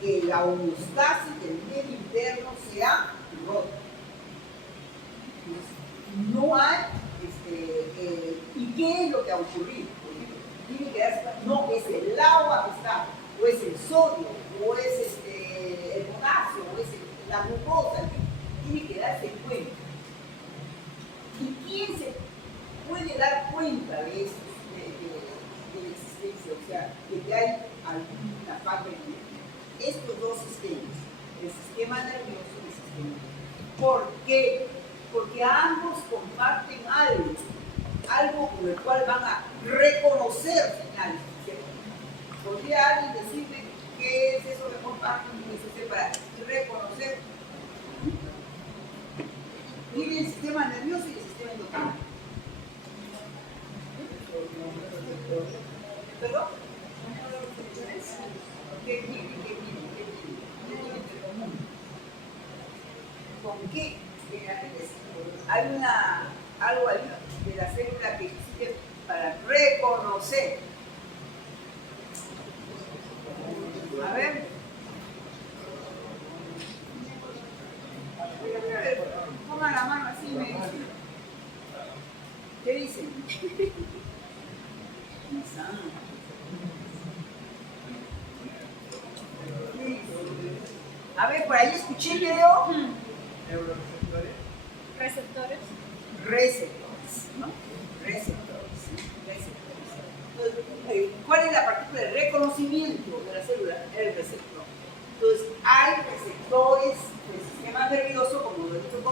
que la homeostasis del medio interno sea rota. No hay, ¿y qué es lo que ha ocurrido? Tiene que darse cuenta, no, es el agua que está, o es el sodio, o es el potasio, o es la glucosa, tiene que darse cuenta. ¿Y quién se puede dar cuenta de esto, de la existencia, o sea, de que hay alguna falta de energía? Estos dos sistemas, el sistema nervioso y el sistema nervioso. ¿Por qué? Porque ambos comparten algo con el cual van a reconocer señales. ¿Podría alguien decirme qué es eso que comparten para reconocer? Miren el sistema nervioso y el sistema endocrino. ¿Perdón? ¿Qué tiene entre común? ¿Con qué? Hay algo ahí de la célula que existe para reconocer. A ver. A ver, pongan la mano así y me dicen. ¿Qué dicen? A ver, por ahí escuché el video. Receptores. Receptores, ¿no? Receptores. Entonces, ¿cuál es la partícula de reconocimiento de la célula? El receptor. Entonces, hay receptores del sistema nervioso, como lo dijo su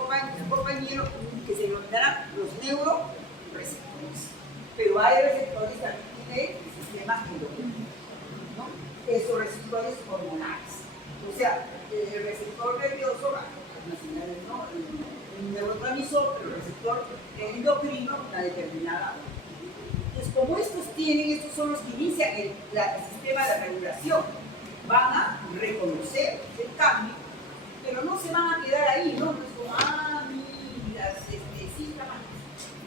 compañero, que se denominan los neuroreceptores. Pero hay receptores también del sistema endocrino, ¿no? Esos receptores hormonales. O sea, el receptor nervioso va a asignar el neurotransmisor, pero el receptor endocrino una determinada. Entonces, como estos son los que inician el sistema de regulación, van a reconocer el cambio, pero no se van a quedar ahí, ¿no? No es como, mira, sí, está mal.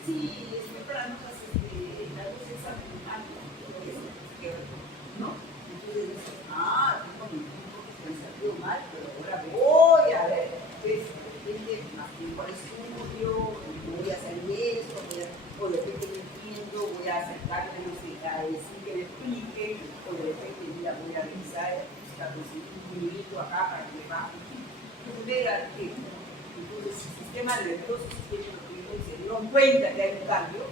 Sí, estoy para las luces ¿no? Entonces, tengo mi tiempo que me salió mal, pero ahora voy a ver, depende más tiempo al estudio, voy a hacer esto, o de repente no entiendo, voy a acercarme, no sé, a decir que me explique, o de repente, mira, voy a revisar, un librito acá para que me baje. Entonces, el sistema nervioso, el sistema endocrino, se dieron cuenta que hay un cambio,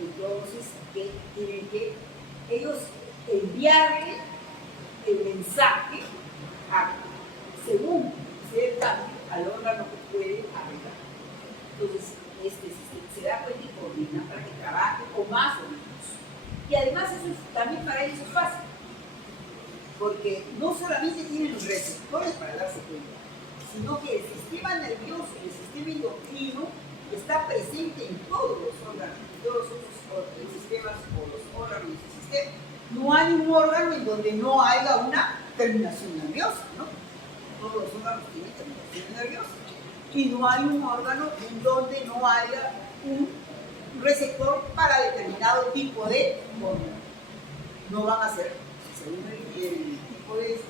entonces que tienen que ellos enviarle el mensaje según sea el cambio al órgano que puede arreglar. Entonces, se da cuenta y coordina para que trabaje con más o menos. Y además, también para ellos es fácil, porque no solamente tienen los receptores para darse cuenta, sino que el sistema nervioso y el sistema endocrino está presente en todos los órganos, en todos los sistemas o los órganos del sistema. No hay un órgano en donde no haya una terminación nerviosa, ¿no? Todos los órganos tienen terminación nerviosa. Y no hay un órgano en donde no haya un receptor para determinado tipo de órgano. No van a ser, según el tipo de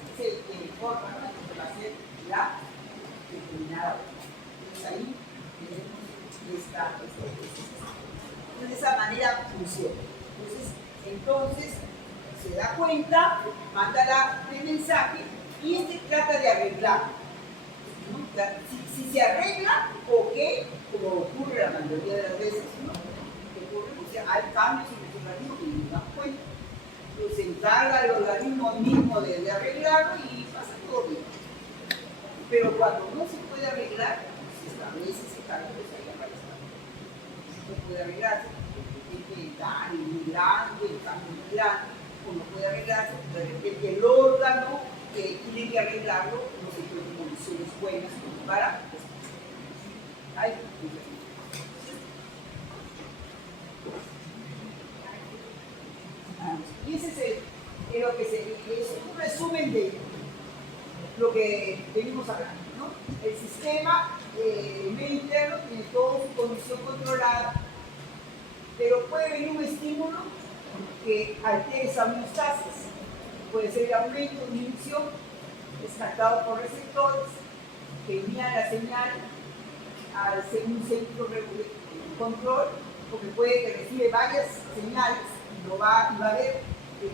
órgano, va a ser la determinada. Entonces ahí tenemos de esa manera funciona. Entonces se da cuenta, manda el mensaje y trata de arreglar. ¿No? Si se arregla, ok, como ocurre la mayoría de las veces, ¿no? O sea, hay cambios en el organismo que no dan cuenta. Entonces se encarga el organismo mismo de arreglarlo y pasa todo bien. Pero cuando no se puede arreglar, se establece ese cambio que se haya realizado. No puede arreglarse, porque está muy grande, el cambio muy grande, o no puede arreglarse, de repente el órgano que tiene que arreglarlo no se encuentra en condiciones buenas como para hay y ese es lo que es un resumen de lo que venimos hablando, ¿no? El sistema medio interno tiene toda su condición controlada, pero puede venir un estímulo que altere esa homeostasis. Puede ser el aumento o disminución es captado por receptores que envían la señal al un centro de control, porque puede que recibe varias señales y va a ver el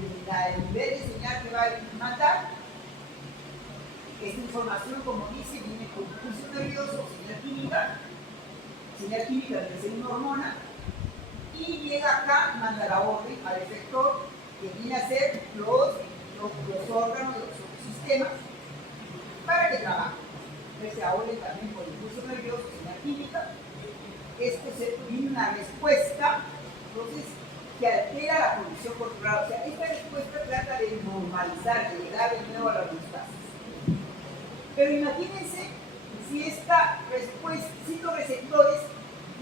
nivel de señal que va a mandar. Esta información, como dice, viene con pulso nervioso, señal química de ser una hormona, y llega acá, manda la orden al efector, que viene a ser los órganos, los sistemas, para que trabajen. Entonces, se orden también por el pulso nervioso, señal química. Esto viene una respuesta, entonces, que altera la condición corporal. O sea, esta respuesta trata de normalizar, de llegar de nuevo a la homeostasis. Pero imagínense si esta respuesta, si los receptores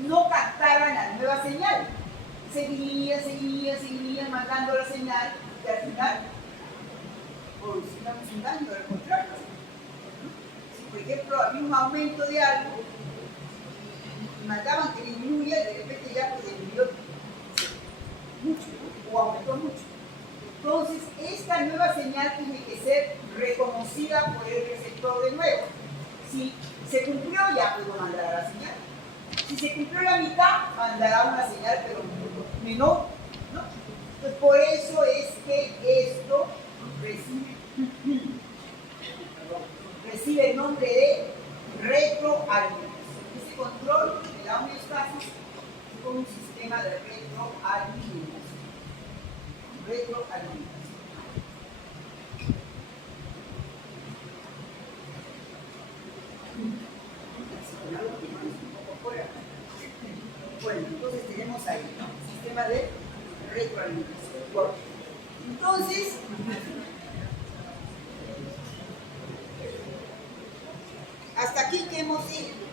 no captaran la nueva señal. Seguirían mandando la señal y al final producíamos un daño, al contrario. Si por ejemplo había un aumento de algo y mandaban que disminuya y de repente ya pues disminuyó mucho, ¿no? O aumentó mucho. Entonces, esta nueva señal tiene que ser reconocida por el receptor de nuevo. Si se cumplió, ya puedo mandar a la señal. Si se cumplió la mitad, mandará una señal, pero menor, ¿no? Entonces, por eso es que esto recibe el nombre de retroalimentación. Ese control de la homeostasis es como un sistema de retroalimentación. Bueno, entonces tenemos ahí, ¿no? Sistema de retroalimentación. Bueno, entonces, hasta aquí que hemos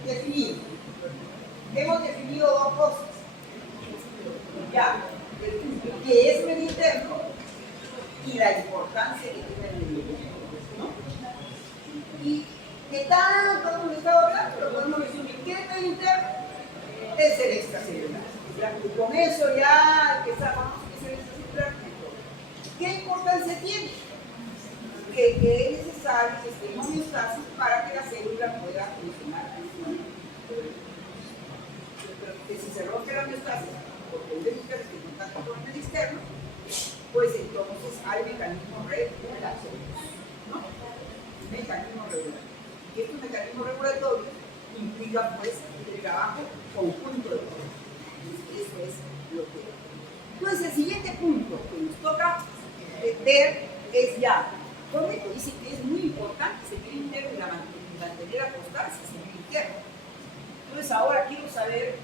definido. Hemos definido dos cosas. Ya, que es medio interno y la importancia que tiene el medio interno, ¿no? Y que tanto hemos estado hablando, lo podemos resumir. ¿Qué es medio interno? Es el extracelular. Y con eso ya que sabemos que es el extracelular, ¿qué importancia tiene? Que es necesario que esté en homeostasis para que la célula pueda funcionar adecuadamente. Que si se rompe la homeostasis, porque el medio interno está en contacto con el medio externo, pues entonces hay mecanismos regulatorios, ¿no? Mecanismos regulatorios. Y estos mecanismos regulatorios implican pues el trabajo conjunto de todos. Eso es lo que es. Entonces el siguiente punto que nos toca ver es ya, correcto, dice que es muy importante seguir interno y mantener la constancia, seguir interno. Entonces ahora quiero saber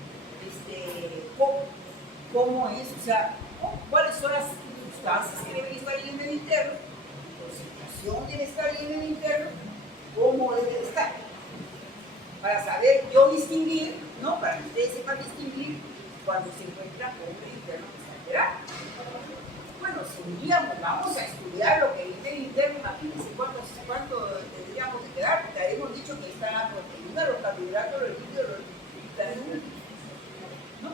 cómo es, o sea, cuáles son las sustancias que deben estar en el medio interno, la concentración debe estar en el medio interno, cómo debe estar. Para saber yo distinguir, ¿no? Para que ustedes sepan distinguir cuando se encuentra con un medio interno que está alterado. Bueno, si diríamos, vamos a estudiar lo que es el medio interno, imagínense cuánto tendríamos que quedar, porque hemos dicho que está la proteína, los carbohidratos, los lípidos, los vitaminas, ¿no?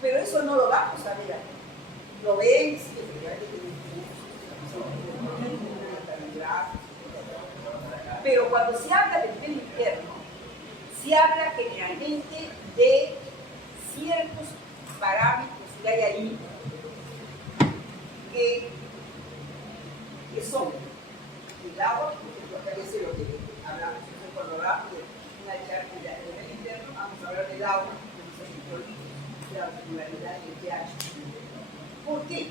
Pero eso no lo vamos a ver aquí. Lo ven, sí, pero cuando se habla del medio interno, se habla generalmente de ciertos parámetros que hay ahí que son el agua, porque parece lo que hablamos. Entonces, cuando hablamos de una charla del medio interno, vamos a hablar del agua, de la osmolaridad y el pH. ¿Por qué?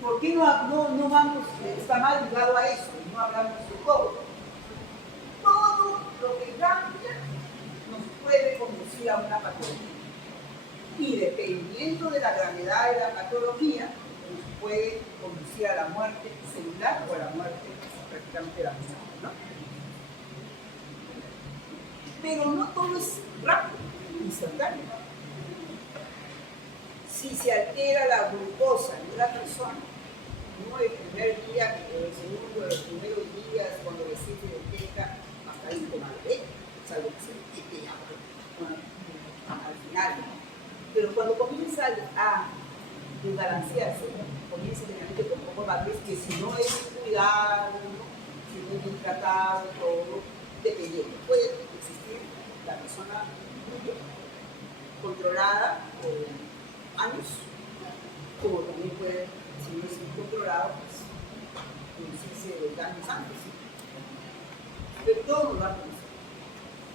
¿Por qué no vamos, está mal ligado a eso y no hablamos de todo? Todo lo que cambia nos puede conducir a una patología. Y dependiendo de la gravedad de la patología, nos puede conducir a la muerte celular o a la muerte prácticamente la muerte, ¿no? Pero no todo es rápido, instantáneo. Si se altera la glucosa de una persona, no el primer día, el segundo, los primeros días, cuando recién se detecta, hasta ahí toma la leche, salvo que se detecte ya al final, ¿no? Pero cuando comienza a desbalancearse, comienza realmente con poco más, que si no es cuidado, ¿no? Si no es bien tratado, todo, dependiendo. Puede existir la persona controlada por años, como también puede, si no es controlado, pues producirse daños antes. ¿Sí? Pero todo nos va a producir.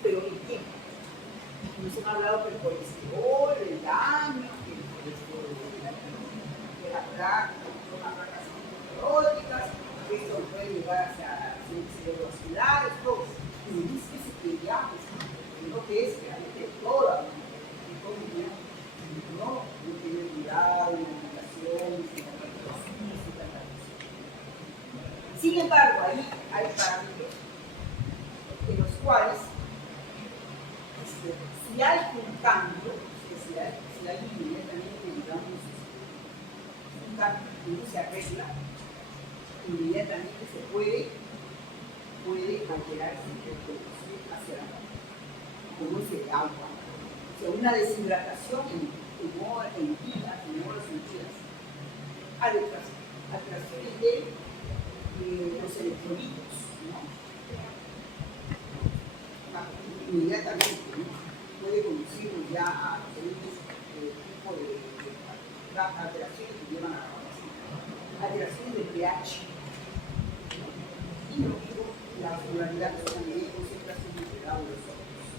Pero el tiempo. Nos han hablado del colesterol, el daño, el colesterol de la placa, las placas meteorológicas, esto puede llegar hacia accidentes cerebrovasculares, todo. Y dice que ya, pues, lo que es realmente toda la economía, no tiene cuidado, la alimentación, sin embargo, ahí hay parámetros en los cuales si hay un cambio, si hay inmediatamente, digamos, un cambio que no se arregla, inmediatamente se puede alterar el producir hacia la como es el agua. O sea, una deshidratación en horas sentidas, alteraciones de los electrolitos, ¿no? Inmediatamente, ¿no? Puede conducirnos ya a diferentes tipos de alteraciones que llevan a la alteraciones del pH, ¿no? Y lo digo, la osmolaridad también es concentración integrada de los órganos.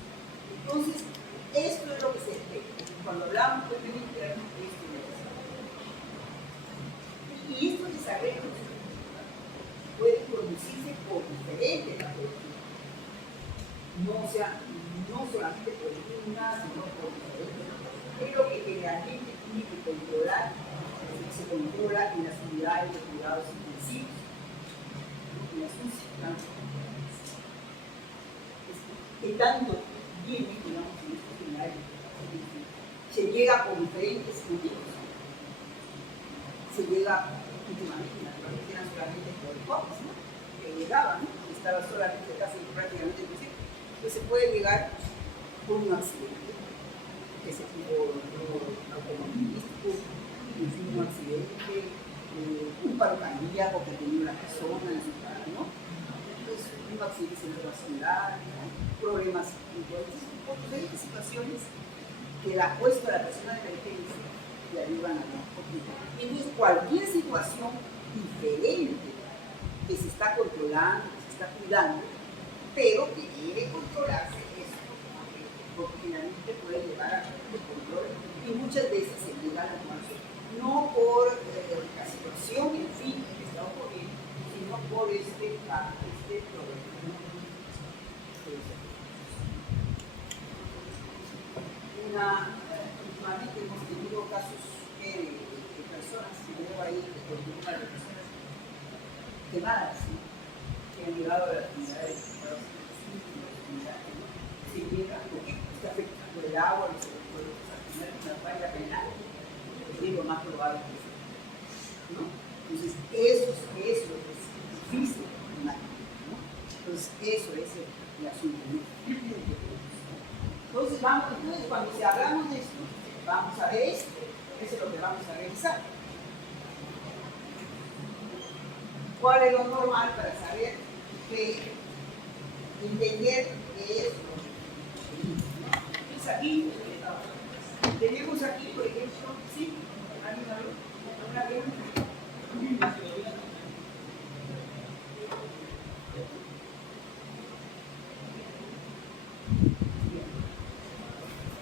Entonces, esto es lo que se espera. Cuando hablamos de medio interno, esto es lo que se espera. Y estos desarreglos pueden producirse por diferentes patologías. No solamente por una, sino por diferentes. Es lo que generalmente tiene que controlar, se controla en las unidades de cuidados intensivos, en las UCI, que tanto viene, digamos, en estos unidades, se llega por diferentes motivos. Se llega últimamente, naturalmente, eran solamente por el COVID, ¿no? Que llegaban, ¿no? Estaba solamente casi prácticamente imposible. Entonces se puede llegar por un accidente, ese tipo automovilístico, un accidente, un paro cardíaco que tenía una persona en su casa, ¿no? Entonces, un accidente cerebrovascular, ¿no? Problemas, entonces, diferentes situaciones que la puesto a la persona de emergencia le ayudan a la poquito. Entonces, cualquier situación diferente que se está controlando, que se está cuidando, pero que debe controlarse eso, porque finalmente puede llevar a descontrol y muchas veces se llega a la muerte, no por la situación en fin que está ocurriendo, sino por este problema. Últimamente hemos tenido casos de personas que veo ahí, de personas quemadas, ¿no? Que han llegado a la comunidad de se llega porque está afectando el agua, los electrodos, al final una falla renal, es lo más probable que sea, ¿no? Entonces, eso es difícil, ¿no? Entonces, eso es el asunto, ¿no? Entonces, cuando hablamos de esto, vamos a ver esto, eso es lo que vamos a revisar. ¿Cuál es lo normal para saber entender qué es lo que es aquí? Tenemos aquí, por ejemplo, ¿sí? ¿Alguna pregunta?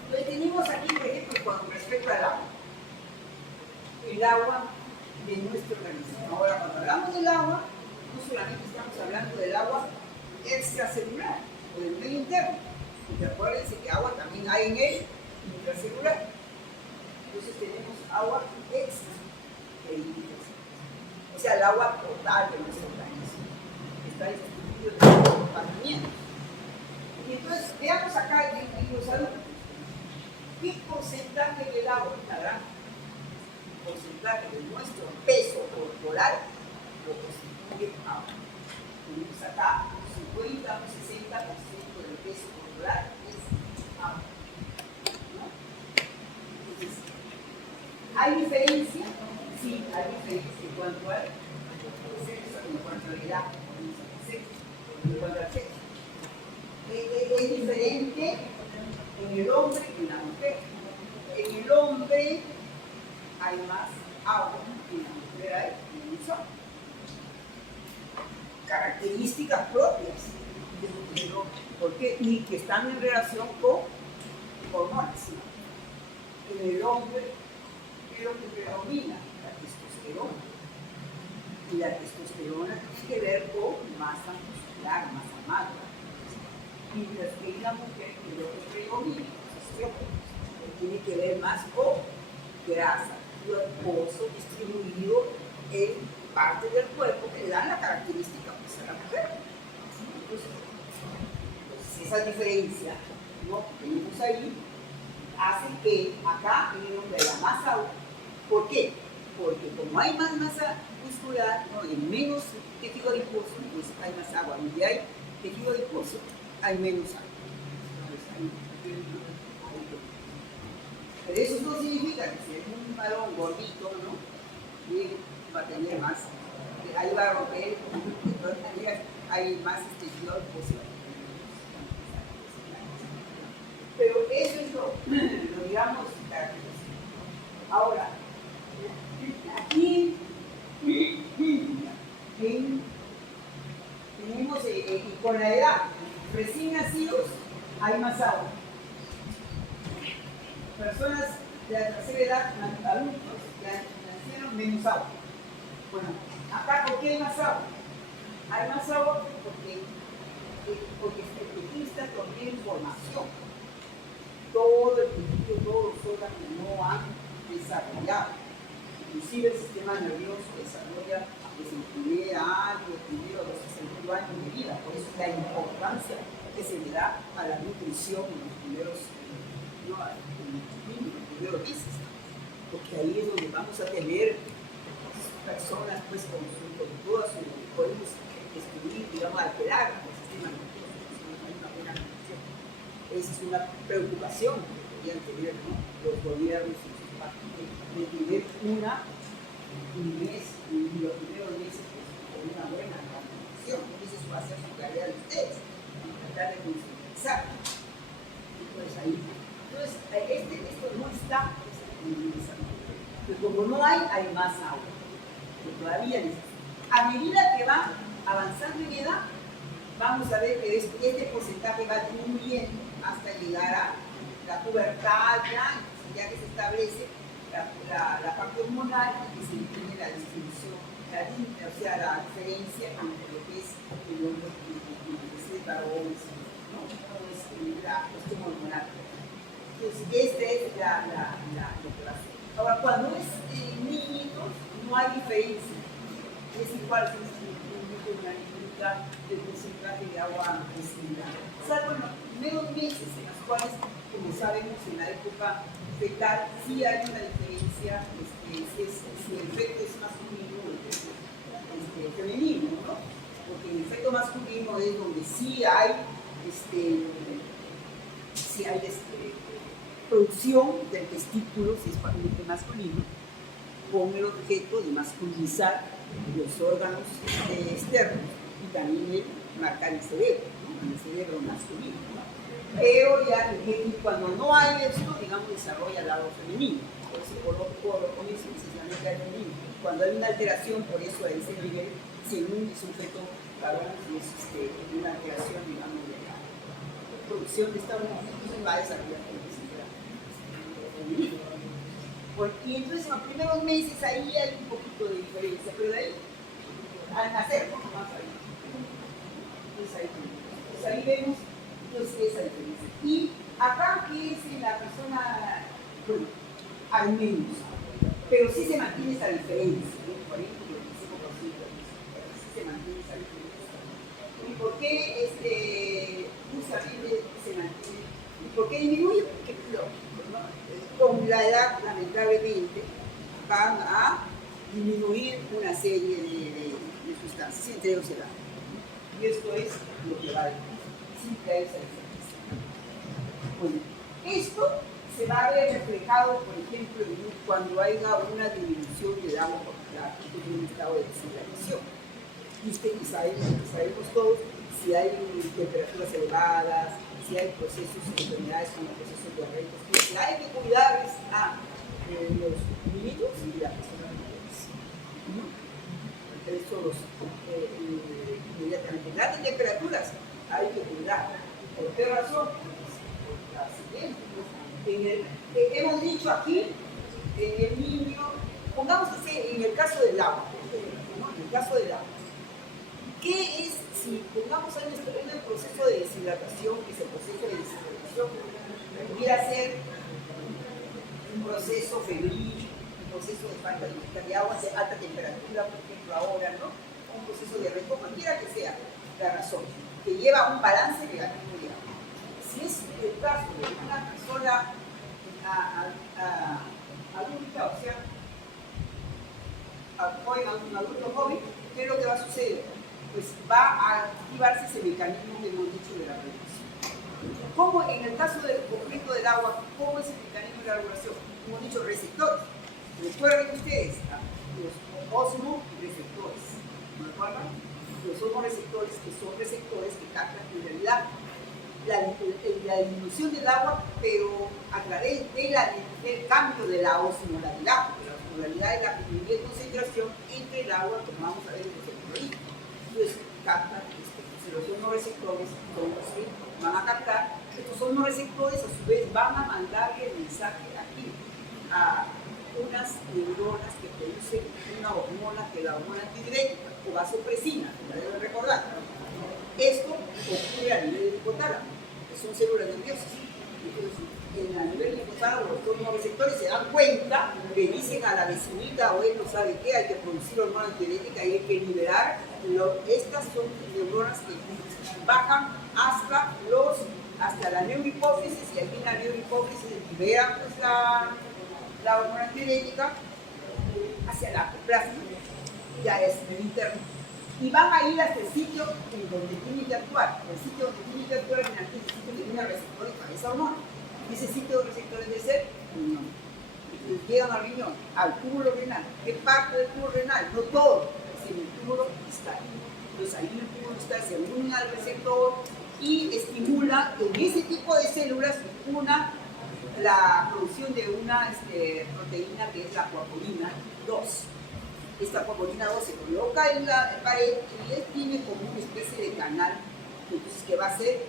Entonces tenemos aquí, por ejemplo, con respecto al agua. El agua de nuestro organismo. Ahora, cuando hablamos del agua, no solamente estamos hablando del agua extracelular o del medio interno, porque acuérdense que agua también hay en él intracelular. Entonces tenemos agua extra e intracelular. O sea, el agua total de nuestro organismo. Está distribuido en los compartimientos. Y entonces, veamos acá en los adultos. ¿Qué porcentaje del agua? Una gran porcentaje de nuestro peso corporal lo constituye agua. Tenemos acá un 50 o 60% del peso corporal es agua, ¿no? Entonces, ¿hay diferencia? Sí, hay diferencia en cuanto al sexo, en cuanto a la edad, sexo. en cuanto al sexo. Es diferente en el hombre que en la mujer. En el hombre hay más agua y en la mujer hay menos agua. Características propias del hombre, porque y que están en relación con hormonas. En el hombre, ¿qué es lo que predomina? La testosterona. Y la testosterona tiene que ver con masa muscular, masa magra. Mientras que en la mujer, que es lo que predomina, tiene que ver más con grasa, cuerposo distribuido en partes del cuerpo que le dan la característica pues, a la mujer. Entonces esa diferencia, ¿no?, que tenemos ahí hace que acá en el hombre haya más agua. ¿Por qué? Porque como hay más masa muscular, ¿no?, y menos tejido adiposo, pues hay más agua. Donde hay tejido adiposo, hay menos agua. Pero eso no significa que si es un varón gordito, ¿no?, y va a tener más, ahí va a romper, de todas maneras hay más tejido adiposo. Pero eso es lo digamos, característico. Ahora, aquí tenemos, y con la edad, recién nacidos hay más agua. Personas de la tercera edad, adultos, que nacieron, menos agua. Bueno, acá, ¿por qué hay más agua? Hay más agua porque el tejido está todavía en formación. Todo el tejido, todos los órganos no han desarrollado. Inclusive el sistema nervioso desarrolla desde el primer año, el primero, los 62 años de vida. Por eso es la importancia que se le da a la nutrición en los primeros meses. Porque ahí es donde vamos a tener personas pues, con toda su, podemos destruir, digamos, alterar el sistema nervioso. No hay una buena nutrición. Esa es una preocupación que podrían tener, ¿no?, los gobiernos de tener un mes y los primeros meses pues, con una buena nutrición. Eso va a ser su tarea de ustedes, tratar de concientizar. Entonces ahí, esto no está pero como no hay más agua, pero todavía necesita. A medida que va avanzando en edad, vamos a ver que este porcentaje va disminuyendo hasta llegar a la pubertad, ya que se establece la parte hormonal y que se entiende la distribución, o sea, la diferencia entre lo que es el hombre y el varón, ¿no? La cuestión hormonal. Entonces, esta es lo que va a ser. Ahora, cuando es niñitos, no hay diferencia. Es igual que una litrita de porcentaje de agua similar. Salvo en los primeros meses en los cuales, como sabemos, en la época fetal sí hay una diferencia si el feto es masculino o el femenino, ¿no? Porque en el feto masculino es donde sí hay producción del testículo, si es paciente masculino, con el objeto de masculinizar los órganos externos y también marcar el cerebro, ¿no?, el cerebro masculino, ¿no? Pero ya cuando no hay esto, digamos, desarrolla el lado femenino, por eso por eso precisamente hay femenino. Cuando hay una alteración, por eso a ese nivel, si es un feto varón, es una alteración, digamos, de la producción de esta hormona, entonces va a desarrollar femenino. Y entonces en los primeros meses ahí hay un poquito de diferencia, pero de ahí, al nacer, ¿no?, más ahí. Entonces ahí vemos esa diferencia. Y acá que es la persona, bueno, al menos, pero sí se mantiene esa diferencia, ¿no? 40 y 25%, sí se mantiene esa diferencia. ¿Y por qué justamente se mantiene? ¿Y por qué disminuye? Porque con la edad, lamentablemente, van a disminuir una serie de sustancias, entre ellos el agua. Y esto es lo que va a decir. Siempre hay esa diferencia. Bueno, esto se va a ver reflejado, por ejemplo, cuando haya una disminución del agua popular, en un estado de deshidratación. y sabemos todos si hay temperaturas elevadas, si hay procesos de enfermedades como procesos diarreicos, que hay que cuidarles a los niños y las personas mayores. Eso inmediatamente. Las temperaturas hay que cuidar. ¿Por qué razón? Por la siguiente. Hemos dicho aquí, en el niño, pongamos que en el caso del agua, ¿no? En el caso del agua. ¿Qué es, si pongamos en el proceso de deshidratación, que es el proceso de deshidratación, pudiera ser un proceso febril, un proceso de falta de agua, de alta temperatura, por ejemplo, ahora, ¿no? Un proceso de reto, cualquiera que sea la razón, que lleva un balance negativo de agua. Si es el caso de una persona adulta, o sea, un adulto joven, ¿qué es lo que va a suceder? Pues va a activarse ese mecanismo que hemos dicho de la regulación. ¿Cómo en el caso del conflicto del agua, cómo es el mecanismo de la regulación? Hemos dicho receptores. Recuerden ustedes, los osmoreceptores. ¿No recuerdan? Los osmoreceptores que son receptores que captan en realidad la disminución del agua, pero a través del cambio de la osmolaridad. La osmolaridad es la nivel de concentración entre el agua, como vamos a ver en el proyecto. Entonces, captan, los osmoreceptores son los que van a captar. Estos osmoreceptores, a su vez, van a mandarle el mensaje aquí a unas neuronas que producen una hormona, que es la hormona antidiurética o vasopresina, la deben recordar. Esto ocurre a nivel del hipotálamo, que son células nerviosas. Entonces, a nivel del hipotálamo, los osmoreceptores se dan cuenta, le dicen a la vecinita o él no sabe qué, hay que producir hormona antidiurética y hay que liberar. Estas son neuronas que bajan hasta la neurohipófisis, y aquí en la neurohipófisis liberan pues, la hormona antidiurética hacia la plasma, ya es el interno. Y van a ir hasta el sitio en donde tiene que actuar. El sitio donde tiene que actuar es el sitio que tiene receptores para esa hormona. Y ese sitio de receptores debe ser riñón. Entonces llegan al riñón, al túbulo renal. ¿Qué parte del túbulo renal? No todo, es en el túbulo distal. Entonces ahí en el túbulo distal se une al receptor y estimula en ese tipo de células la producción de una proteína que es la coapolina 2. Esta coapolina 2 se coloca en la pared y él tiene como una especie de canal, entonces, ¿qué va a hacer?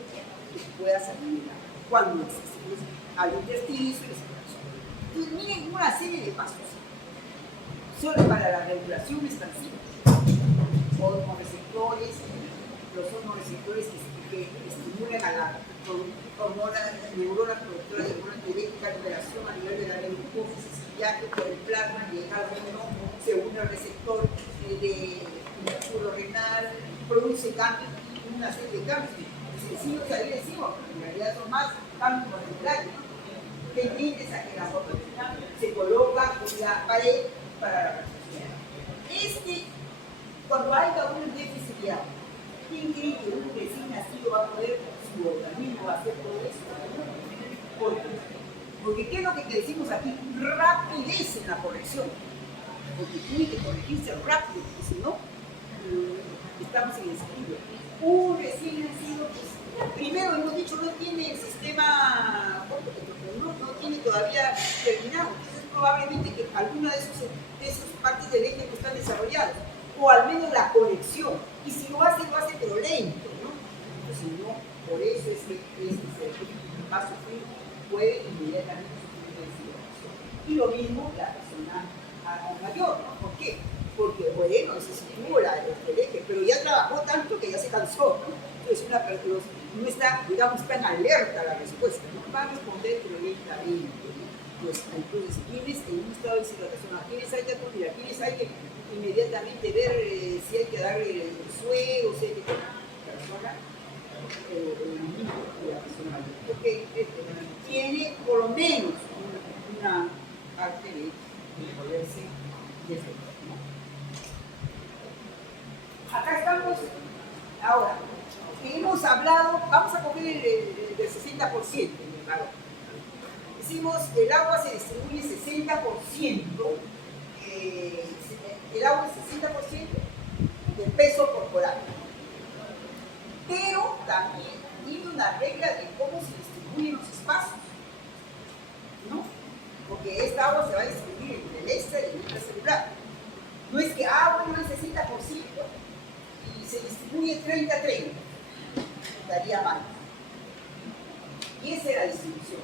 Que pueda salir cuando existe al intestino y respiración. Entonces, miren una serie de pasos solo para la regulación expansiva. Hormoreceptores, los hormoreceptores que estimulan a la neurona productora de hormona antidiurética, liberación a nivel de la neurohipófisis, ya que por el plasma llega al riñón, se une al receptor de túbulo renal, produce cambios, una serie de cambios. Sencillos ahí decimos, pero en realidad son más cambios moleculares, ¿no? Pendientes a que la proteína se coloca en la pared para la reacción. Cuando haya un déficit de agua, ¿quién cree que un recién nacido va a poder, su organismo va a hacer todo eso? Porque ¿qué es lo que decimos aquí? Rapidez en la corrección. Porque tiene que corregirse rápido, porque si no, estamos en desequilibrio. Un recién nacido, pues, primero hemos dicho, no tiene el sistema, no tiene todavía terminado. Entonces, probablemente que alguna de esas partes del eje no están desarrolladas, o al menos la conexión. Y si lo hace pero lento, ¿no? Entonces, no, por eso es que va a sufrir, puede inmediatamente sufrir deshidratación. Y lo mismo la persona mayor, ¿no? ¿Por qué? Porque, bueno, se situó el eje, pero ya trabajó tanto que ya se cansó, ¿no? Entonces, no está, digamos, está en alerta a la respuesta, ¿no? Va a responder, pero lentamente, ¿no? Pues, entonces, tienes en un estado de deshidratación, a quienes hay que acudir, a quienes hay que inmediatamente ver si hay que darle el suero, si hay que la persona, el niño de la persona mayor, porque tiene por lo menos una parte de poderse defender, ¿no? Acá estamos, ahora, hemos hablado, vamos a coger el del 60%, ¿verdad? Decimos que el agua se distribuye 60%, el agua es 60% del peso por incorporable. Pero también tiene una regla de cómo se distribuyen los espacios, ¿no? Porque esta agua se va a distribuir entre el extra y el intracelular. No es que agua necesita por 5 y se distribuye 30-30. Estaría mal. Y esa era la distribución.